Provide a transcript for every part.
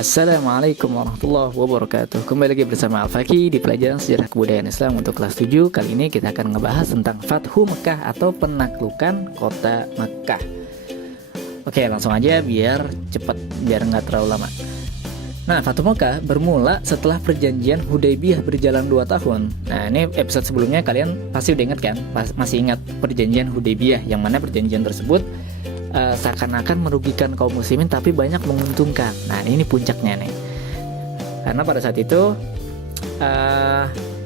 Assalamualaikum warahmatullahi wabarakatuh. Kembali lagi bersama Al-Faqih di pelajaran sejarah kebudayaan Islam untuk kelas 7. Kali ini kita akan ngebahas tentang Fathu Mekah atau penaklukan kota Mekah. Oke, langsung aja biar cepat, biar nggak terlalu lama. Nah, Fathu Mekah bermula setelah perjanjian Hudaybiyah berjalan 2 tahun. Nah, ini episode sebelumnya kalian pasti udah ingat kan? Masih ingat perjanjian Hudaybiyah, yang mana perjanjian tersebut seakan-akan merugikan kaum muslimin tapi banyak menguntungkan. Nah, ini puncaknya nih. Karena pada saat itu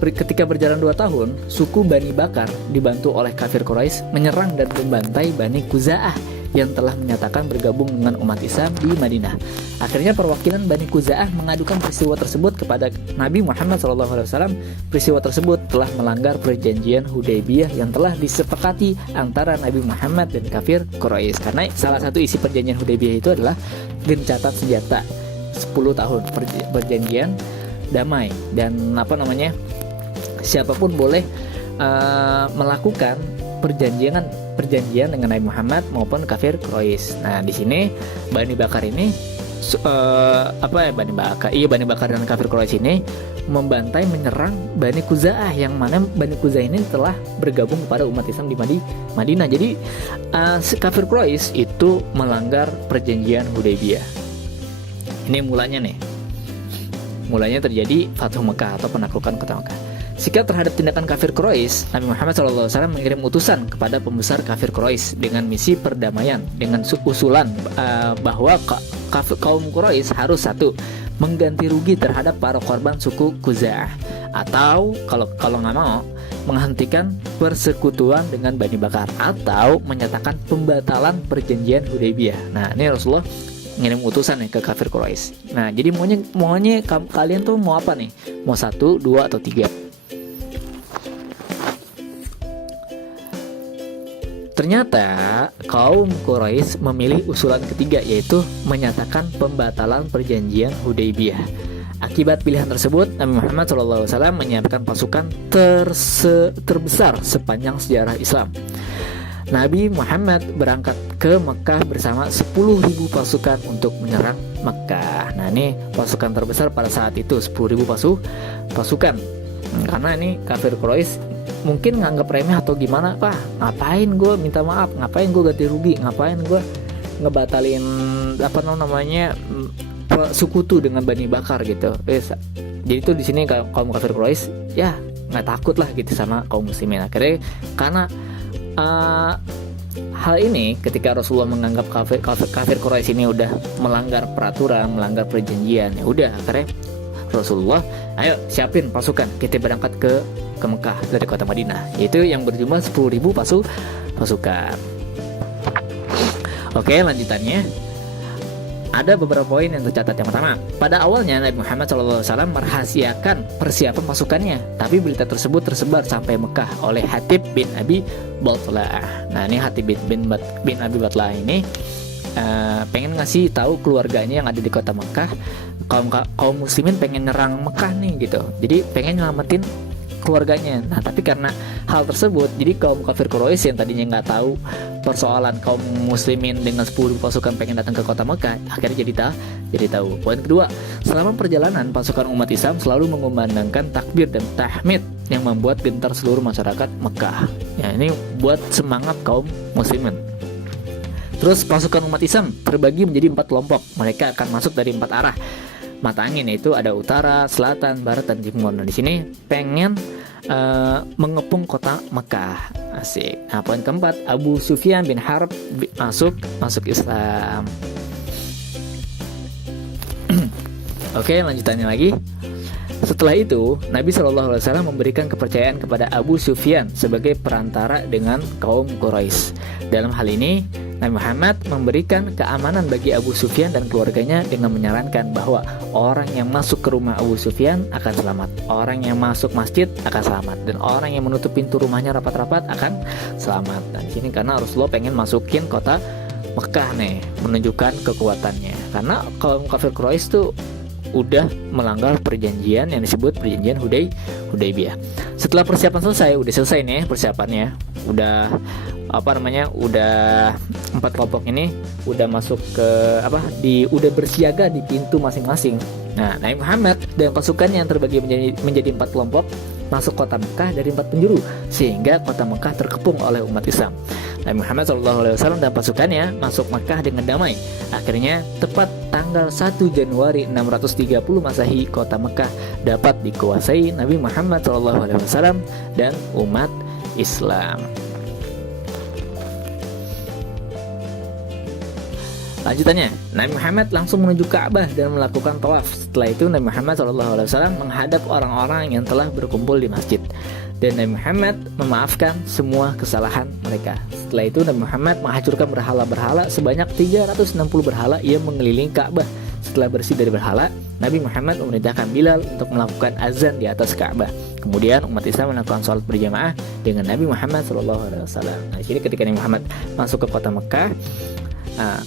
ketika berjalan 2 tahun, suku Bani Bakar dibantu oleh kafir Quraisy menyerang dan membantai Bani Khuza'ah yang telah menyatakan bergabung dengan umat Islam di Madinah. Akhirnya perwakilan Bani Khuza'ah mengadukan peristiwa tersebut kepada Nabi Muhammad SAW. Peristiwa tersebut telah melanggar perjanjian Hudaybiyah yang telah disepakati antara Nabi Muhammad dan kafir Quraisy. Karena salah satu isi perjanjian Hudaybiyah itu adalah gencatan senjata 10 tahun perjanjian damai, dan siapapun boleh melakukan perjanjian dengan Nabi Muhammad maupun kafir Quraisy. Nah, di sini Bani Bakar ini Bani Bakar dan kafir Quraisy ini membantai, menyerang Bani Khuza'ah, yang mana Bani Khuza'ah ini telah bergabung kepada umat Islam di Madinah. Jadi kafir Quraisy itu melanggar perjanjian Hudaybiyah. Ini mulanya terjadi Fathu Mekah atau penaklukan kota Mekah. Sikap terhadap tindakan kafir Quraisy, Nabi Muhammad SAW mengirim utusan kepada pembesar kafir Quraisy dengan misi perdamaian, dengan usulan bahwa kaum Quraisy harus mengganti rugi terhadap para korban suku Khuza'ah, atau kalau nggak mau, menghentikan persekutuan dengan Bani Bakar, atau menyatakan pembatalan perjanjian Hudaybiyah. Nah, ini Rasulullah ngirim utusan nih ke kafir Quraisy. Nah, jadi maunya kalian tuh mau apa nih? Mau 1, 2, atau 3? Ternyata kaum Quraisy memilih usulan ketiga, yaitu menyatakan pembatalan perjanjian Hudaybiyah. Akibat pilihan tersebut, Nabi Muhammad SAW menyiapkan pasukan terbesar sepanjang sejarah Islam. Nabi Muhammad berangkat ke Mekah bersama 10.000 pasukan untuk menyerang Mekah. Nah, ini pasukan terbesar pada saat itu, 10.000 pasukan. Karena ini kafir Quraisy mungkin nganggap remeh atau gimana, ngapain gue minta maaf, ngapain gue ganti rugi, ngapain gue ngebatalin sekutu dengan Bani Bakar gitu. Jadi itu di sini kaum kafir Quraisy ya nggak takut lah gitu sama kaum muslimin. Akhirnya karena hal ini, ketika Rasulullah menganggap kafir Quraisy ini udah melanggar peraturan, melanggar perjanjian, ya udah akhirnya Rasulullah, ayo siapin pasukan, kita berangkat ke Mekah dari kota Madinah, yaitu yang berjumlah 10.000 pasukan. Oke, lanjutannya ada beberapa poin yang tercatat. Yang pertama, pada awalnya Nabi Muhammad SAW merahasiakan persiapan pasukannya, tapi berita tersebut tersebar sampai Mekah oleh Hatib bin Abi Balta'ah. Nah, ini Hatib bin Abi Balta'ah ini pengen ngasih tahu keluarganya yang ada di kota Mekah, kaum muslimin pengen nyerang Mekah nih gitu. Jadi pengen nyelamatin keluarganya. Nah, tapi karena hal tersebut, jadi kaum kafir Quraisy yang tadinya nggak tahu persoalan kaum muslimin dengan 10 pasukan pengen datang ke kota Mekah, akhirnya jadi tahu. Poin kedua, selama perjalanan pasukan umat Islam selalu mengumandangkan takbir dan tahmid yang membuat gentar seluruh masyarakat Mekah. Ya, ini buat semangat kaum muslimin. Terus pasukan umat Islam terbagi menjadi 4 kelompok. Mereka akan masuk dari 4 arah mata angin, yaitu ada utara, selatan, barat, dan timur. Nah, di sini pengen mengepung kota Mekah. Asik. Nah, poin keempat, Abu Sufyan bin Harb masuk Islam. Oke, lanjutannya lagi. Setelah itu, Nabi SAW memberikan kepercayaan kepada Abu Sufyan sebagai perantara dengan kaum Quraisy. Dalam hal ini, Nabi Muhammad memberikan keamanan bagi Abu Sufyan dan keluarganya dengan menyarankan bahwa orang yang masuk ke rumah Abu Sufyan akan selamat, orang yang masuk masjid akan selamat, dan orang yang menutup pintu rumahnya rapat-rapat akan selamat. Dan di sini karena Rasulullah pengen masukin kota Mekah nih, menunjukkan kekuatannya. Karena kaum kafir Quraisy tuh udah melanggar perjanjian yang disebut perjanjian Hudaybiyah. Setelah persiapan selesai, udah selesai nih persiapannya, udah udah 4 kelompok ini udah masuk ke udah bersiaga di pintu masing-masing. Nah, Nabi Muhammad dan pasukannya yang terbagi menjadi 4 kelompok masuk kota Mekah dari 4 penjuru, sehingga kota Mekah terkepung oleh umat Islam. Nabi Muhammad SAW dan pasukannya masuk Mekah dengan damai. Akhirnya tepat tanggal 1 Januari 630 Masehi, kota Mekah dapat dikuasai Nabi Muhammad SAW dan umat Islam. Lanjutannya, Nabi Muhammad langsung menuju Ka'bah dan melakukan tawaf. Setelah itu Nabi Muhammad SAW menghadap orang-orang yang telah berkumpul di masjid, dan Nabi Muhammad memaafkan semua kesalahan mereka. Setelah itu Nabi Muhammad menghancurkan berhala-berhala sebanyak 360 berhala yang mengelilingi Ka'bah. Setelah bersih dari berhala, Nabi Muhammad memerintahkan Bilal untuk melakukan azan di atas Ka'bah. Kemudian umat Islam melakukan sholat berjamaah dengan Nabi Muhammad SAW. Nah, jadi ketika Nabi Muhammad masuk ke kota Mekah,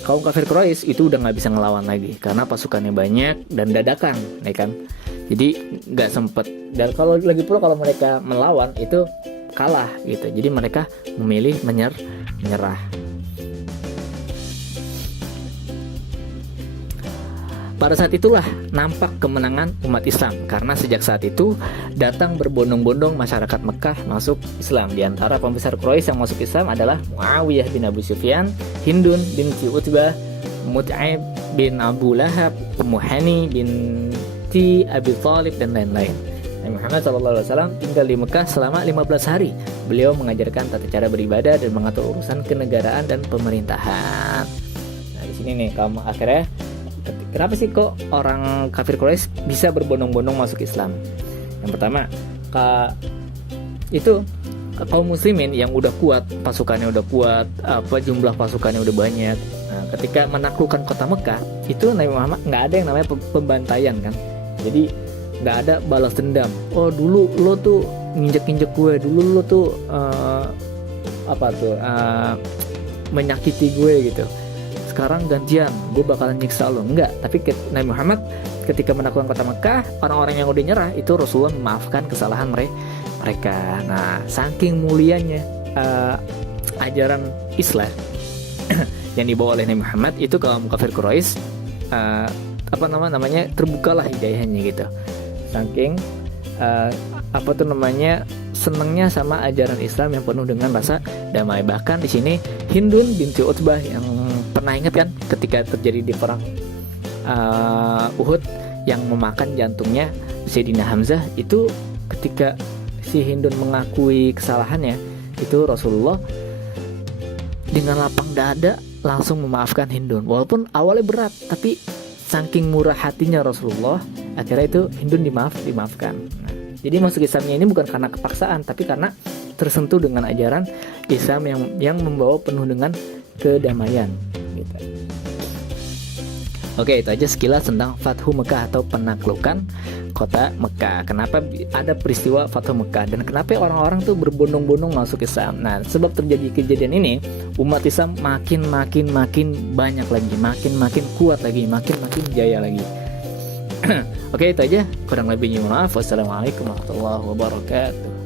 kaum kafir Quraisy itu udah nggak bisa ngelawan lagi karena pasukannya banyak dan dadakan, ya kan? Jadi nggak sempet. Dan kalau mereka melawan itu kalah gitu. Jadi mereka memilih menyerah. Pada saat itulah nampak kemenangan umat Islam, karena sejak saat itu datang berbondong-bondong masyarakat Mekah masuk Islam. Di antara pembesar Quraisy yang masuk Islam adalah Muawiyah bin Abu Sufyan, Hindun binti Utbah, Mut'aib bin Abu Lahab, Ummu Hani binti Abi Thalib, dan lain-lain. Nabi Muhammad SAW tinggal di Mekah selama 15 hari. Beliau mengajarkan tata cara beribadah dan mengatur urusan kenegaraan dan pemerintahan. Nah, di sini nih kamu akhirnya, kenapa sih kok orang kafir Quraisy bisa berbondong-bondong masuk Islam? Yang pertama, kaum muslimin yang udah kuat, pasukannya udah kuat, jumlah pasukannya udah banyak. Nah, ketika menaklukkan kota Mekah, itu Nabi Muhammad nggak ada yang namanya pembantaian kan. Jadi nggak ada balas dendam. Oh, dulu lo tuh nginjek-injek gue, dulu lo tuh menyakiti gue gitu. Sekarang gantian, gue bakalan nyiksa lo. Enggak, tapi Nabi Muhammad ketika menaklukkan kota Mekah, orang-orang yang udah nyerah itu Rasulullah memaafkan kesalahan mereka. Nah, saking mulianya ajaran Islam yang dibawa oleh Nabi Muhammad, itu kaum kafir Quraisy terbukalah hidayahnya gitu. Saking senengnya sama ajaran Islam yang penuh dengan rasa damai. Bahkan di sini Hindun binti Utbah, yang pernah ingat kan ketika terjadi di perang Uhud yang memakan jantungnya Sayyidina Hamzah, itu ketika si Hindun mengakui kesalahannya, itu Rasulullah dengan lapang dada langsung memaafkan Hindun. Walaupun awalnya berat, tapi saking murah hatinya Rasulullah, akhirnya itu Hindun dimaafkan. Nah, jadi masuk Islamnya ini bukan karena kepaksaan, tapi karena tersentuh dengan ajaran Islam yang membawa penuh dengan kedamaian gitu. Oke, itu aja sekilas tentang Fathu Mekah atau penaklukan kota Mekah. Kenapa ada peristiwa Fathu Mekah dan kenapa orang-orang tuh berbondong-bondong masuk Islam. Nah, sebab terjadi kejadian ini, umat Islam makin banyak lagi, makin kuat lagi, makin jaya lagi. Oke, itu aja. Kurang lebihnya maaf. Wassalamualaikum warahmatullahi wabarakatuh.